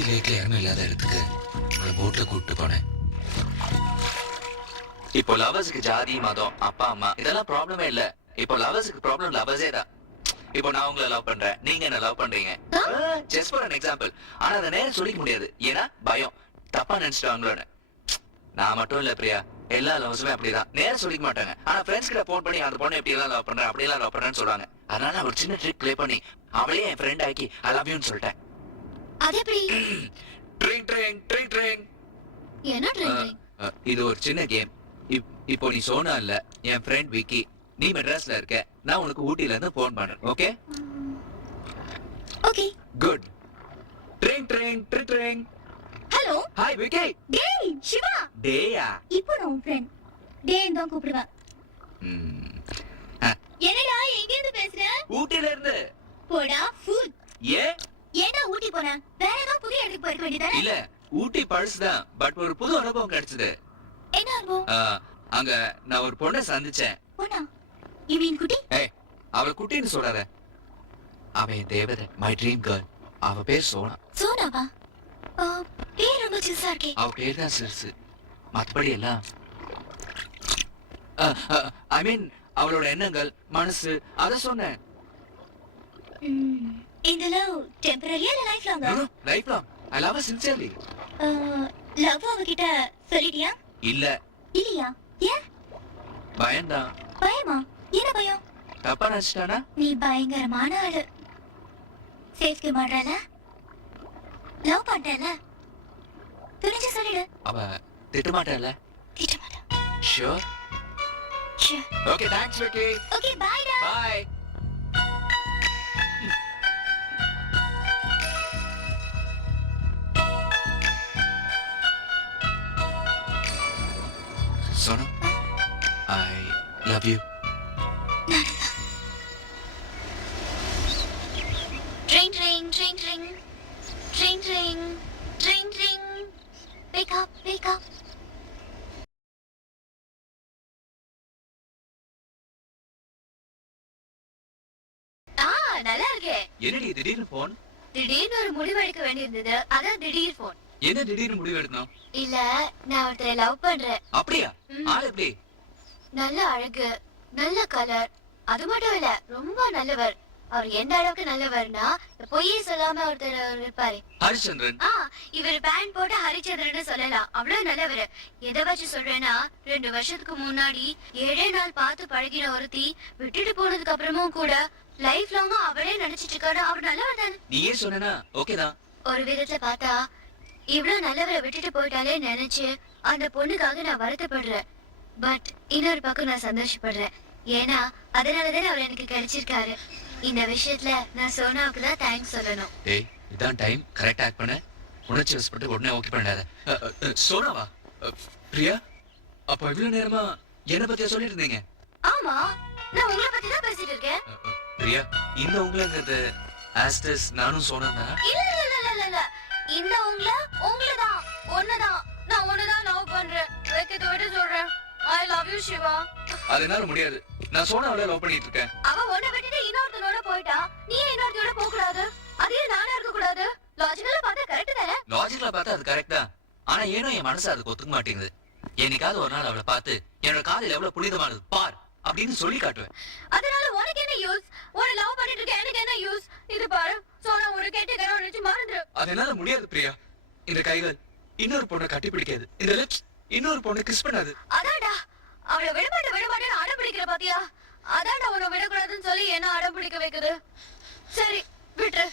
ஊட்டி லேக்ல யாருமே இல்லாத இடத்துக்கு ஒரு போட்ல கூப்பிட்டு போனேன். இப்போ லவர்ஸுக்கு ஜாதி மதம் அப்பா அம்மா இதெல்லாம் ப்ராப்ளமே இல்ல. இப்போ லவர்ஸுக்கு ப்ராப்ளம் லவர்ஸே தான். இப்போ நான் உங்களை லவ் பண்றேன், நீங்க என்ன லவ் பண்றீங்க. Just for an example. ஆனா அதை நேரம் சொல்லிக்க முடியாது, ஏன்னா பயம், தப்பா நினைச்சிட்டாங்களோன்னு. நான் மட்டும் இல்ல பிரியா, எல்லா லவ்ஸுமே அப்படிதான். நேரம் சொல்லிக்க மாட்டாங்க. ஆனா ஃப்ரெண்ட்ஸ் கிட்ட போன் பண்ணி அந்த பொண்ணு எப்படி எல்லாம் லவ் பண்றேன் அப்படி எல்லாம் லவ் பண்றேன்னு சொல்றாங்க. அதனால ஒரு சின்ன ட்ரிக் ப்ளே பண்ணி அவளே என் ஃப்ரெண்ட் ஆக்கி ஐ லவ் யூன்னு சொல்லிட்டேன். அது எப்படி? Drink drink drink drink. என்ன ட்ரிங்? இது ஒரு சின்ன கேம். இப்போ நீ சோனா இல்ல, என் ஃப்ரெண்ட் விக்கி. நீ மெட்ராஸ்ல இருக்க, நான் உனக்கு ஊட்டில இருந்து போன் பண்றேன். Okay okay good. Drink drink drink drink. Hello hi Vicky. டேய் சிவா. டேயா? இப்போ நான் உன் ஃப்ரெண்ட் டேய் தான் கூப்பிடுவேன். என்னடா எங்க இருந்து பேசுற? ஊட்டில இருந்து. போடா ஃபுட். ஏன்டா ஊட்டி போன? வேற ஏதாவது புதிய இடத்துக்கு போயிருக்க வேண்டியதானே? இல்ல, ஊட்டி பழசுதான். பட் ஒரு புது அனுபவம் கிடைச்சது. என்ன அனுபவம்? அங்க நான் ஒரு பொண்ணை சந்திச்சேன். பொண்ணா? யூ மீன் குட்டி? ஏய், அவளை குட்டின்னு சொல்லாத. அவன் தேவதை, மை ட்ரீம் கேர்ள். அவ பேர் சோனா. சோனாவா? பேர் ரொம்ப சிறுசா இருக்கே. அவ பேர் தான் சிறுசு, மத்தபடி எல்லாம் ஐ மீன் அவளோட எண்ணங்கள், மனசு, அத சொன்னேன். இந்த லவ் டெம்பரரியா இல்ல லைஃப் லாங்கா? Life long. I love her sincerely. Love அவகிட்ட சொல்லிட்டியா? இல்ல. இல்லையா? ஏன்? பயம்தான். பயமா? என்ன பயம்? தப்பா நினைச்சிட்டானா? நீ பயங்கரமான ஆளு. சேஃப்டி மாட்றல? லவ் பண்றல? துணிஞ்சு சொல்லிடு. அவ திட்டமாட்டல? திட்டமாட்டா. Sure? Sure. Okay, thanks Vicky. Okay, bye டா. Bye. Sona, I love you. Ring, ring, ring, ring. Ring, ring, ring, ring. Wake up, wake up. நல்லா இருக்கே. என்னடி திடீர்னு போன்? திடீர்னு ஒரு முடிவு எடுக்க வேண்டியிருந்தது, அதான் திடீர் போன். என்ன திடீர்னு முடிவு எடுக்கணும்? இல்ல, நான் ஒருத்தரை லவ் பண்றேன். அப்படியா? ஆள் எப்படி? நல்ல அழகு, நல்ல கலர், அது மட்டும் இல்ல ரொம்ப நல்லவர். அவர் எந்த அளவுக்கு நல்லவர்னா பொய்யே சொல்லாம ஒருத்தர் இருப்பாரு. ஹரிச்சந்திரன். இவர் பேண்ட் போட்டு ஹரிச்சந்திரன் சொல்லலாம், அவ்வளவு நல்லவர். எதை வச்சு சொல்றேன்னா 2 வருஷத்துக்கு முன்னாடி 7 நாள் பார்த்து பழகின ஒருத்தி விட்டுட்டு போனதுக்கு அப்புறமும் கூட லைஃப் லாங்கா அவளே நினைச்சிட்டு இருக்காரு. அவர் நல்லவர் தானே? நீயே சொன்னா ஓகேதான். ஒரு விதத்துல பார்த்தா இவ்வளவு நல்லவரை விட்டுட்டு போயிட்டாலே நினைச்சு அந்த பொண்ணுக்காக நான் வருத்தப்படுறேன். பட் இன்னொரு பக்கம் நான் சந்தோஷப்படுறேன். ஏன்னா அதனாலதானே அவர் எனக்கு கிடைச்சிருக்காரு. இந்த விஷயத்துல நான் சோனாவுக்கு தான் தேங்க்ஸ் சொல்லணும். ஏய், இதான் டைம். கரெக்ட் ஆக்ட் பண்ண. உணர்ச்சி வசப்பட்டு உடனே ஓகே பண்ணாத. சோனாவா? பிரியா, அப்ப இவ்வளவு நேரமா என்ன பத்தியா சொல்லிட்டு இருந்தீங்க? ஆமா, நான் உங்களை பத்தி தான் பேசிட்டு இருக்கேன். பிரியா, இந்த உங்களுங்கிறது ஆஸ்டஸ் நானும் சோனா தானா? இல்ல இல்ல இல்ல இல்ல, இந்த உங்களதான் ஒண்ணுதான். நான் ஒண்ணுதான் லவ் பண்றேன். வைக்கத விட சொல்றேன், I love you சிவா. அதனால முடியாது. நான் சோனாவல லவ் பண்ணிட்டு இருக்கேன். அவ ஒண்ணு விட்டுட்டு இன்னொருத்தனோட போயிட்டா, நீ இன்னொருத்தனோட போக கூடாது. அதே நானே இருக்க கூடாது. லாஜிக்கலா பார்த்தா கரெக்ட் தானே? லாஜிக்கலா பார்த்தா அது கரெக்ட் தான். ஆனா ஏனோ என் மனசு அதுக்கு ஒத்துக்க மாட்டேங்குது. என்னைக்காவது ஒரு நாள் அவளை பார்த்து என்னோட காதல் எவ்வளவு புனிதமானது பார் அப்படின்னு சொல்லி காட்டுவேன். அதனால உனக்கு என்ன யூஸ்? ஒரு லவ் பண்ணிட்டு இருக்க எனக்கு என்ன யூஸ்? இது பாரு, சோனா ஒரு கேட்டகரா நினைச்சு மறந்துரு. அதனால முடியாது பிரியா. இந்த கைகள் இன்னொரு பொண்ணை கட்டி பிடிக்காது. இந்த லிப்ஸ் இன்னொரு பொண்ணை கிஸ் பண்ணாது. அதான்டா, அவளை விடமாட்டேன்னு அடம் பிடிக்கிற பாத்தியா? அதான்டா உன்னை விடக்கூடாதுன்னு சொல்லி என்ன அடம் பிடிக்க வைக்குது. சரி விட்டு,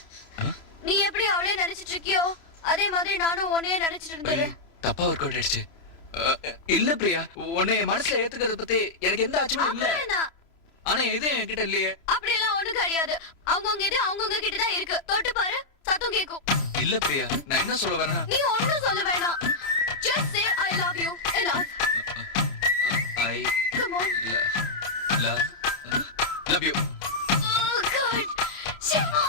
நீ எப்படி அவளே நினைச்சிட்டு இருக்கியோ அதே மாதிரி நானும் உன்னையே நினைச்சிட்டு இருந்தேன். தப்பா ஒர்க் அவுட் ஆயிடுச்சு. இல்ல பிரியா, உன்னை மனசுல ஏத்துக்கிறத பத்தி எனக்கு எந்த ஆச்சரியம் இல்ல. ஆனா எது என்கிட்ட இல்லையே. அப்படி எல்லாம் ஒண்ணும் கிடையாது. அவங்கவுங்க இது அவங்கவுங்க கிட்ட தான் இருக்கு. தொட்டு பாரு, சத்தம் கேக்கும். இல்ல பிரியா, நான் என்ன சொல்ல வரேன்? நீ ஒண்ணும் சொல்ல வேணாம். Just say I love you. Enough. I Come on. love you. Oh God. Shiva.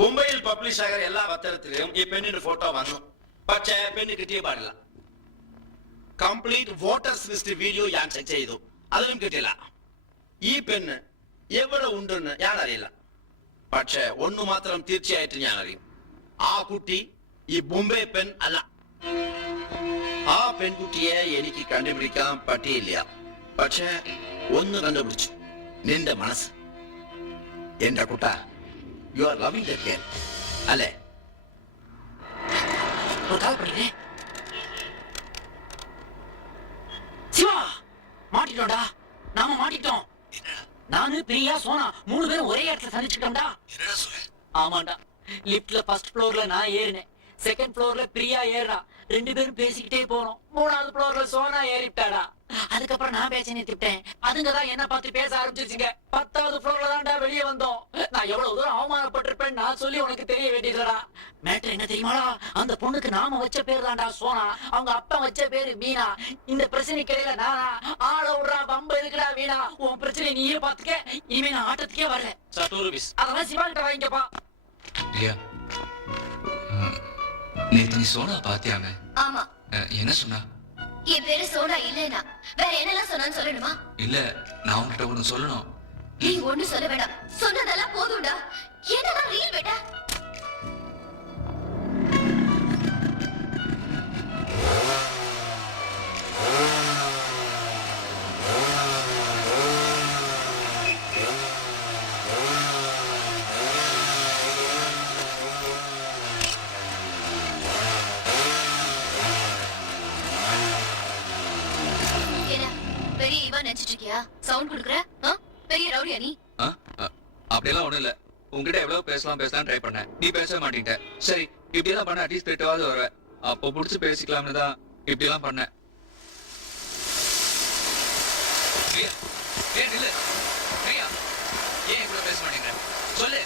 മുംബൈയിൽ പബ്ലിഷ് ആയ എല്ലാ പത്രത്തിലും ഈ പെണ്ണിന്റെ ഫോട്ടോ വന്നു. പക്ഷേ പെണ്ണ് കിട്ടിയ പാടില്ല. കംപ്ലീറ്റ് വോട്ടേഴ്സ് ലിസ്റ്റ് വീഡിയോ ഞാൻ ചെക്ക് ചെയ്തു, അതിലും കിട്ടില്ല. ഈ പെണ്ണ് എവിടെ ഉണ്ടെന്ന് ഞാൻ അറിയില്ല. പക്ഷെ ഒന്ന് മാത്രം തീർച്ചയായിട്ടും ഞാൻ അറിയും. ആ കുട്ടി ഈ ബോംബെ പെൺ അല്ല. ആ പെൺകുട്ടിയെ എനിക്ക് കണ്ടുപിടിക്കാൻ പറ്റിയില്ല. പക്ഷെ ഒന്ന് കണ്ടുപിടിച്ചു, നിന്റെ മനസ്സ്. എന്റെ കുട്ട, you are loving the girl അല്ലേ? சிவா மாட்டிட்டோம்டா, நாம மாட்டிட்டோம். நானு பிரியா சோனா 3 பேரும் ஒரே இடத்துல சந்திச்சுட்டோம்டா. ஆமாண்டா, லிப்ட்ல ஃபர்ஸ்ட் ஃப்ளோர்ல நான் ஏறினேன், செகண்ட் ஃப்ளோர்ல பிரியா ஏறா. 2 பேரும் பேசிக்கிட்டே போனோம். 3வது ஃப்ளோர்ல சோனா ஏறிட்டாடா. அதுக்கப்புறம் நான் பேச நிறுத்திட்டேன். அதுங்கதான் என்ன பார்த்து பேச ஆரம்பிச்சிருச்சுங்க. 10வது ஃப்ளோர்ல தான்டா வெளியே வந்தோம். நான் எவ்வளவு தூரம் அவமானப்பட்டிருப்பேன் நான் சொல்லி உனக்கு தெரிய வேண்டியதுடா. மேட்டர் என்ன தெரியுமாடா? அந்த பொண்ணுக்கு நாம வச்ச பேர் தான்டா சோனா, அவங்க அப்பா வச்ச பேரு மீனா. இந்த பிரச்சனைக்கு இடையில நானா ஆள விடுறா வம்ப இருக்குடா வீணா. உன் பிரச்சனை நீயே பாத்துக்க. இனிமே நான் ஆட்டத்துக்கே வரல. அதெல்லாம் சிவா கிட்ட வாங்கிக்கப்பா. பிரியா, நேத்து நீ சோனா பாத்தியாங்க? ஆமா. என்ன சொன்னா? என் பேரு சோனா இல்லைனா வேற என்னெல்லாம் சொன்னான்னு சொல்லணுமா? இல்ல, நான் உன்கிட்ட ஒண்ணு சொல்லணும். நீ ஒண்ணு சொல்ல வேண்டாம், சொன்னதெல்லாம் போதும்டா. என்னதான் ரீல் பேட்டா? பெரிய இவன் நினைச்சிட்டு இருக்கியா? சவுண்ட் குடுக்குற பெரிய ரவுடியா நீ? அப்படியெல்லாம் ஒண்ணும் இல்ல. உங்ககிட்ட எவ்வளவு பேசலாம் ட்ரை பண்ணேன், நீ பேச மாட்டீங்க. சரி, இப்படி எல்லாம் பண்ண அட்லீஸ்ட் திட்டவாது வருவேன். அப்போ புடிச்சு பேசிக்கலாம்னு தான் இப்படி எல்லாம் பண்ணேன். பிரியா, ஏன் இல்ல? பிரியா, ஏன் கூட பேச மாட்டேங்கிற? சொல்லு,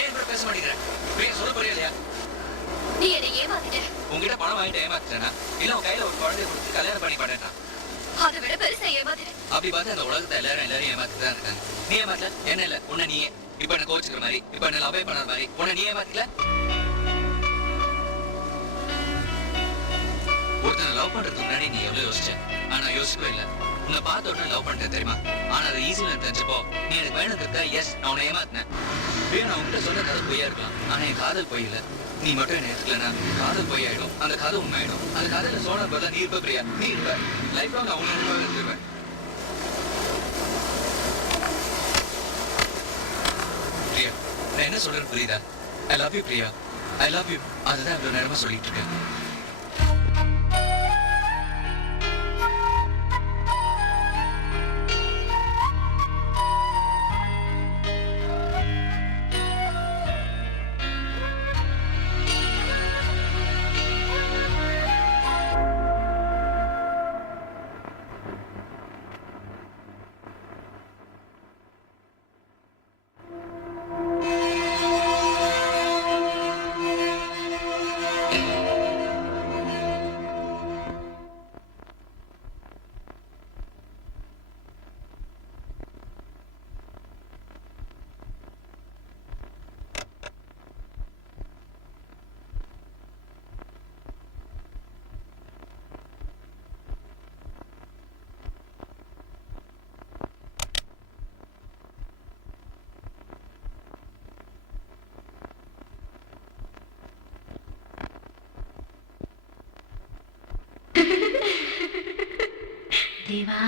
ஏன் கூட பேச மாட்டேங்கிற? பிரியா, சொல்ல போறியா இல்லையா? நீ என்னை ஏமாத்திட்ட. உங்ககிட்ட பணம் வாங்கிட்டு ஏமாத்திட்டேனா இல்ல உன் கையில ஒரு குழந்தைய கொடுத்து கல்யாணம் பண்ணி பண்ணேன்? அதை விட பெருசா ஏமாத்திட்ட. அப்படி பார்த்து அந்த உலகத்தை எல்லாரும் ஏமாத்திட்டு தான் இருக்காங்க. நீ ஏமாத்தல, என்ன இல்ல, உன்னை நீயே இப்ப என்ன கோச்சுக்கிற மாதிரி, இப்ப என்ன லவ்வே பண்ணற மாதிரி உன்னை நீ ஏமாத்திக்கல. ஒருத்தனை லவ் பண்றதுக்கு முன்னாடி நீ எவ்வளவு யோசிச்ச? ஆனா யோசிக்கவே இல்ல. உன்னை பார்த்த உடனே லவ் பண்ணிட்டேன் தெரியுமா? ஆனா அது ஈஸியா தெரிஞ்சப்போ நீ எனக்கு வேணுங்கிறத எஸ் நான் உன்னை ஏமாத்தினேன். நான் உன்கிட்ட சொன்ன கதை பொய்யா இருக்கலாம், ஆனா என் காதல் பொய் இல்ல. நீ மட்டும் என்ன எடுத்துக்கலன்னா காதல் பொய் ஆயிடும், அந்த கதை உண்மை ஆயிடும். அந்த கதையில சோனா பதிலா நீ இருப்ப பிரியா, நீ இருப்ப. லைஃப்ல நான் உன்னை இருந்துருவேன். பிரியா, நான் என்ன சொல்றேன்னு புரியுதா? I love you Priya, I love you. அதுதான் இவ்வளவு நேரமா சொல்லிட்டு இருக்கேன். தேவா,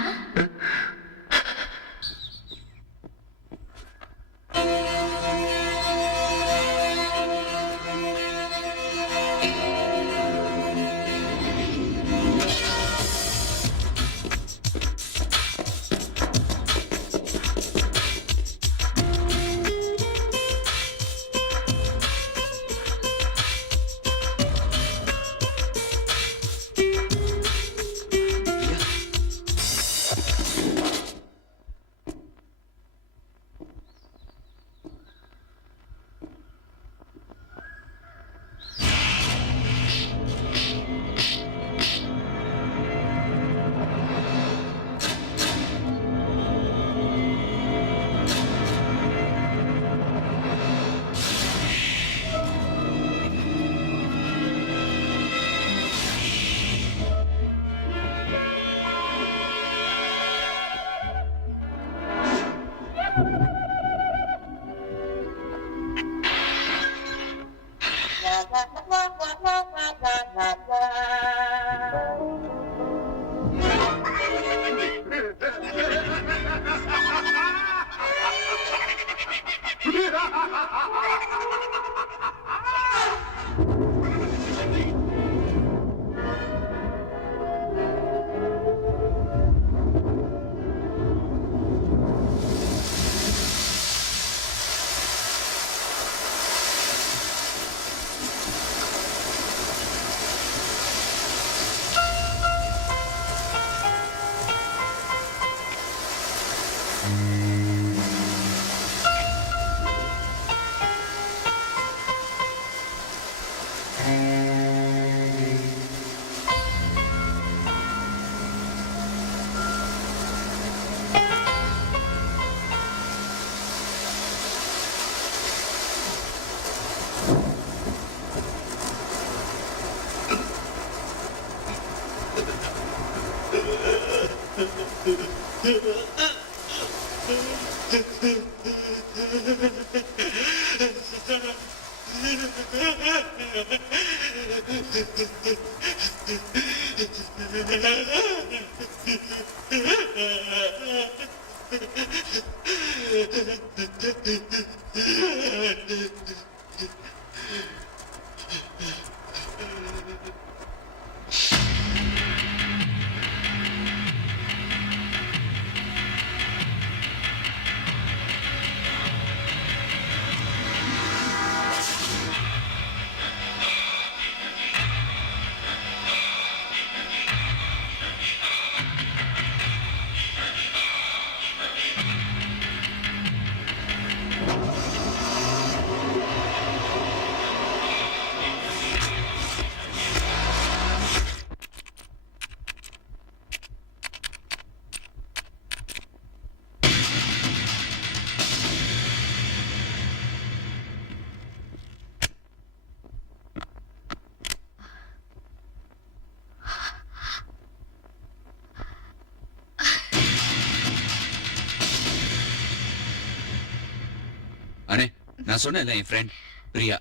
அண்ணே நான் சொன்னேன்ல என் ஃப்ரெண்ட் பிரியா.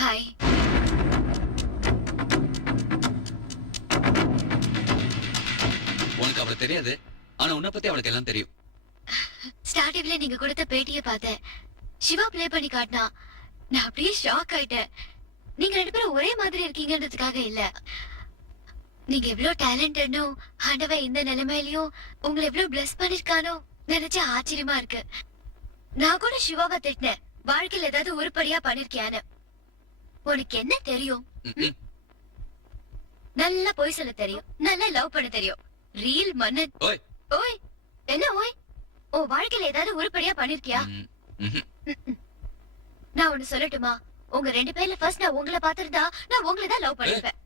ஹாய். உனக்கு அவளை தெரியாது, ஆனா உன்னை பத்தி அவளுக்கு எல்லாம் தெரியும். ஸ்டார்டிங்ல நீங்க கொடுத்த பேட்டியை பார்த்தேன். சிவா ப்ளே பண்ணி காட்டினா நான் அப்படியே ஷாக் ஆயிட்டேன். நீங்க 2 பேரும் ஒரே மாதிரி இருக்கீங்கன்றதுக்காக இல்ல, நீங்க எவ்வளவு டேலண்டட்னோ ஆண்டவன் இந்த நிலைமையிலயும் உங்களை எவ்வளவு பிளஸ் பண்ணிருக்கானோ நினைச்சு ஆச்சரியமா இருக்கு. நான் கூட சிவாவை திட்டினேன், வாழ்க்கையில ஏதாவது உருப்படியா பண்ணிருக்கியான்னு. உனக்கு என்ன தெரியும்? நல்லா பொய் சொல்ல தெரியும், நல்லா லவ் பண்ண தெரியும். ரீல் மன்னன். ஓய் ஓய் என்ன ஓய்? உன் வாழ்க்கையில ஏதாவது உருப்படியா பண்ணிருக்கியா? நான் ஒண்ணு சொல்லட்டுமா? உங்க 2 பேர்ல ஃபர்ஸ்ட் நான் உங்களை பாத்திருந்தா நான் உங்களை தான் லவ் பண்ணிருப்பேன்.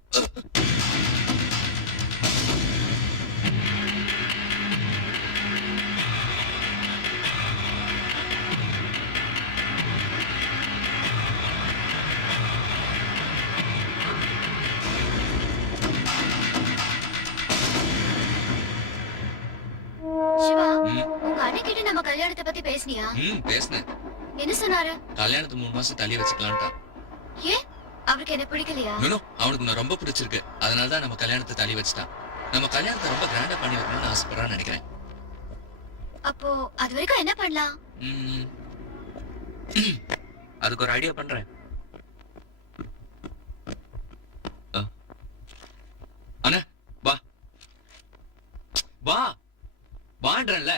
சிவா, உங்க அண்ணன் கிட்ட நம்ம கல்யாணத்தை பத்தி பேசுனியா? பேசுனேன். என்ன சொன்னாரு? கல்யாணத்தை 3 மாசம் தள்ளி வச்சுக்கலான்ட்டான். ஏன்? அவருக்கு என்ன பிடிக்கலையா? நோ, அவனுக்கு நான் ரொம்ப பிடிச்சிருக்கு, அதனாலதான் நம்ம கல்யாணத்தை தள்ளி வச்சுட்டான். நம்ம கல்யாணத்தை ரொம்ப கிராண்டா பண்ணி வைக்கணும்னு ஆசைப்படுறான்னு நினைக்கிறேன். அப்போ அது வரைக்கும் என்ன பண்ணலாம்? அதுக்கு ஒரு ஐடியா பண்றேன். அண்ணா வா வா வான்றேன்ல.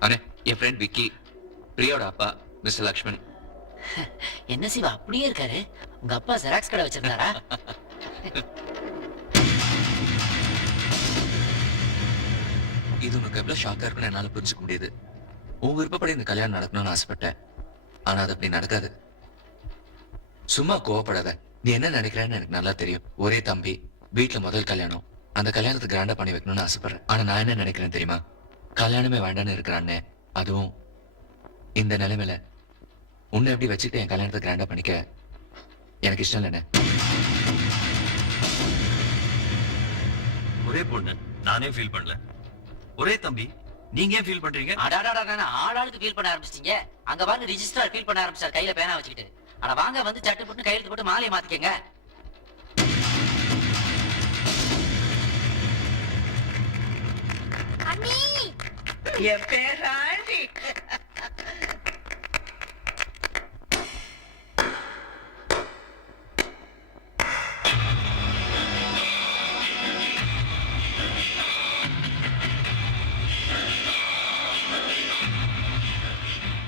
அண்ணே, என் ஃப்ரெண்ட் விக்கி, பிரியோட அப்பா மிஸ்டர் லக்ஷ்மண். என்ன சிவா அப்படியே இருக்காரு? உங்க அப்பா ஜெராக்ஸ் கடை வச்சிருந்தாரா? இது உனக்கு எவ்வளவு ஷாக்கா இருக்குன்னு என்னால புரிஞ்சுக்க முடியுது. உன் விருப்பப்படி இந்த கல்யாணம் நடக்கணும்னு ஆசைப்பட்டேன், ஆனா அது அப்படி நடக்காது. சும்மா கோவப்படாத. நீ என்ன நினைக்கிறேன்னு எனக்கு நல்லா தெரியும். ஒரே தம்பி, வீட்டுல முதல் கல்யாணம். அந்த கல்யாணத்துக்கு கிராண்டா பண்ணி வைக்கணும்னு ஆசைப்படுறேன். ஆனா நான் என்ன நினைக்கிறேன் தெரியுமா? கல்யாணமே வேண்டான்னு இருக்கிறான்னு, அதுவும் இந்த நிலைமையில உன்னை எப்படி வச்சுட்டு என் கல்யாணத்தை கிராண்டா பண்ணிக்க எனக்கு இஷ்டம் இல்லைண்ணே. ஒரே பொண்ணு, நானே ஃபீல் பண்ணல. ஒரே தம்பி, நீங்க ஏன் ஃபீல் பண்றீங்க? அடாடாடா, ஆளாளுக்கு ஃபீல் பண்ண ஆரம்பிச்சிட்டீங்க. அங்க பாருங்க ரிஜிஸ்டர் ஃபீல் பண்ண ஆரம்பிச்சார் கையில பேனா வச்சுக்கிட்டு. ஆனா வாங்க வந்து சட்டு போட்டு கையெழுத்து போட்டு மாலையை மாத்திக்கங்க. அண்ணி என் பேர் ராணி.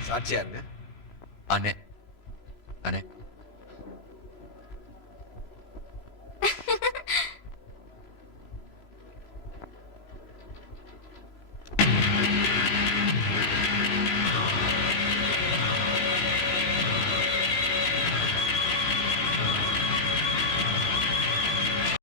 சாட்சியா இருங்க.